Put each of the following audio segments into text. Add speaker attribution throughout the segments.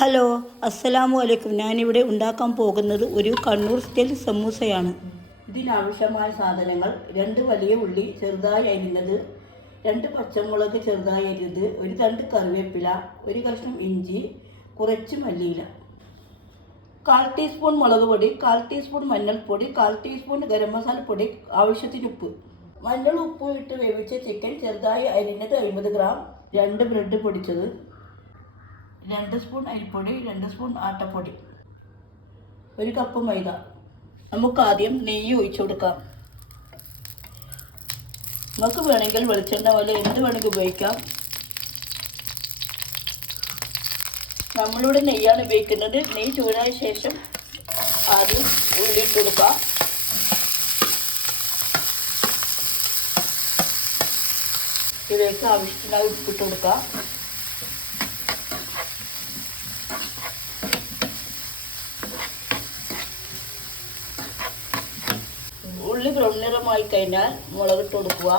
Speaker 1: Hello അസ്സലാമു അലൈക്കും ഞാനിവിടെ ഉണ്ടാക്കാൻ പോകുന്നത് ഒരു കണ്ണൂർ സ്റ്റൈൽ സമൂസയാണ്. ഇതിനാവശ്യമായ സാധനങ്ങൾ രണ്ട് വലിയ ഉള്ളി ചെറുതായി അരിഞ്ഞത് രണ്ട് പച്ചമുളക് ചെറുതായി അരിഞ്ഞത് ഒരു തണ്ട് കറിവേപ്പില ഒരു കഷ്ണം ഇഞ്ചി കുറച്ച് മല്ലിയില. കാൽ ടീസ്പൂൺ മുളക് പൊടി കാൽ ടീസ്പൂൺ മഞ്ഞൾപ്പൊടി കാൽ ടീസ്പൂൺ ഗരം മസാലപ്പൊടി ആവശ്യത്തിന് ഉപ്പ്. മഞ്ഞൾ ഉപ്പ് ഇട്ട് വേവിച്ച ചിക്കൻ ചെറുതായി അരിഞ്ഞത് അമ്പത് ഗ്രാം രണ്ട് ബ്രെഡ് പൊടിച്ചത്. രണ്ട് സ്പൂൺ അരിപ്പൊടി രണ്ട് സ്പൂൺ ആട്ടപ്പൊടി. ഒരു കപ്പ് മൈദ. നമുക്ക് ആദ്യം നെയ്യ് ഒഴിച്ചു കൊടുക്കാം. നമുക്ക് വേണമെങ്കിൽ വെളിച്ചെണ്ണ പോലെ എന്ത് വേണമെങ്കിൽ ഉപയോഗിക്കാം. നമ്മളിവിടെ നെയ്യാണ് ഉപയോഗിക്കുന്നത്. നെയ്യ് ചൂടായ ശേഷം ആദ്യം ഉള്ളി ഇട്ട് കൊടുക്കാം ഇതിലേക്ക് ആവശ്യത്തിനായി ഉപ്പിട്ട് കൊടുക്കാം ഉള്ളി ബ്രൗൺ നിറമായി കഴിഞ്ഞാൽ മുളകിട്ട് കൊടുക്കുക.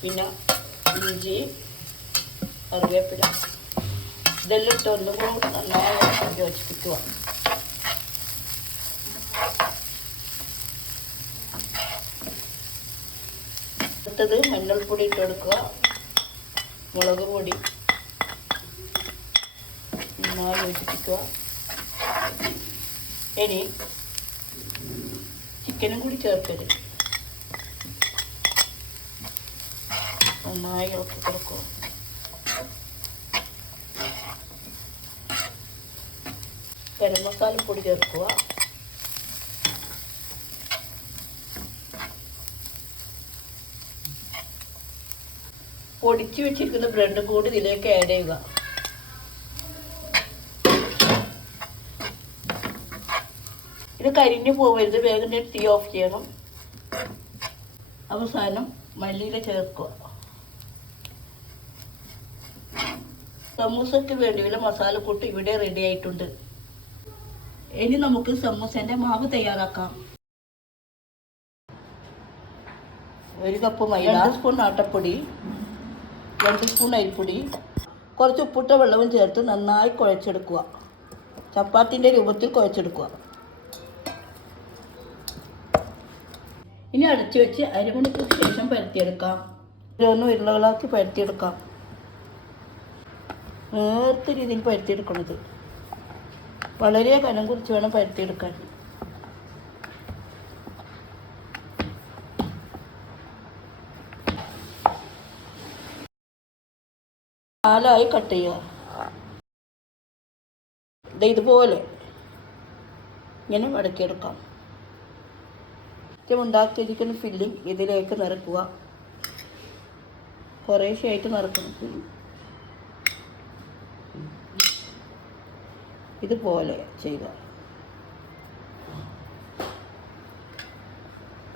Speaker 1: പിന്നെ ഇഞ്ചി കറിവേപ്പില. ഇതെല്ലാം ഇട്ട് ഒന്നും നന്നായി യോജിപ്പിക്കുക. അടുത്തത് മഞ്ഞൾപ്പൊടി ഇട്ട് കൊടുക്കുക. മുളക് പൊടി. നന്നായി യോജിപ്പിക്കുക. ഇനി ചിക്കനും കൂടി ചേർക്കരുത് നന്നായി ഇളക്കി കൊടുക്കുക ഗരം മസാല പൊടി ചേർക്കുക. പൊടിച്ചു വെച്ചിരിക്കുന്ന ബ്രെഡും കൂടി ഇതിലേക്ക് ആഡ് ചെയ്യുക. ഇത് കരിഞ്ഞു പോകരുത് വേഗം ഞാൻ തീ ഓഫ് ചെയ്യണം. അവസാനം മല്ലിയില ചേർക്കുക. സമൂസയ്ക്ക് വേണ്ടിയുള്ള മസാല മസാലക്കൂട്ട് ഇവിടെ റെഡി ആയിട്ടുണ്ട്. ഇനി നമുക്ക് സമൂസേന്റെ മാവ് തയ്യാറാക്കാം. ഒരു കപ്പ് മൈദ രണ്ട് സ്പൂൺ ആട്ടപ്പൊടി രണ്ട് സ്പൂൺ അരിപ്പൊടി കുറച്ച് ഉപ്പിട്ട വെള്ളവും ചേർത്ത് നന്നായി കുഴച്ചെടുക്കുക. ചപ്പാത്തിന്റെ രൂപത്തിൽ കുഴച്ചെടുക്കുക. ഇനി അടച്ചു വെച്ച് അരമണിക്കൂർ ശേഷം പരത്തിയെടുക്കാം. ഓരോന്ന് ഉരുളകളാക്കി പരത്തിയെടുക്കാം. നേർത്ത രീതിയിൽ പരത്തിയെടുക്കണത്. വളരെ കനം കുറിച്ച് വേണം പരത്തിയെടുക്കാൻ. നാലായി കട്ട് ചെയ്യുക ഇതുപോലെ. ഇങ്ങനെ മടക്കിയെടുക്കാം. ഉണ്ടാക്കിയിരിക്കുന്ന ഫില്ലിംഗ് ഇതിലേക്ക് നിറക്കുക. കുറേശ്ശെയായിട്ട് നിറക്കണം ഇതുപോലെ ചെയ്യുക.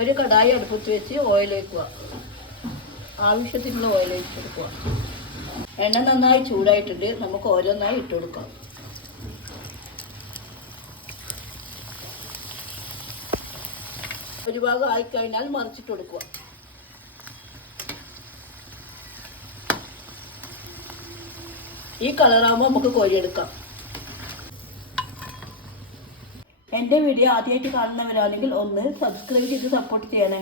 Speaker 1: ഒരു കടായി അടുപ്പത്ത് വെച്ച് ഓയിൽ വയ്ക്കുക ആവശ്യത്തിനുള്ള ഓയിൽ ഒഴിച്ചെടുക്കുക. എണ്ണ നന്നായി ചൂടായിട്ടുണ്ട്. നമുക്ക് ഓരോന്നായി ഇട്ട് കൊടുക്കാം. ഒരു ഭാഗം ആയിക്കഴിഞ്ഞാൽ മറിച്ചിട്ട് കൊടുക്കുക. ഈ കളറാകുമ്പോൾ നമുക്ക് കോരിയെടുക്കാം എന്റെ വീഡിയോ ആദ്യമായിട്ട് കാണുന്നവരാണെങ്കിൽ ഒന്ന് സബ്സ്ക്രൈബ് ചെയ്ത് സപ്പോർട്ട് ചെയ്യണേ.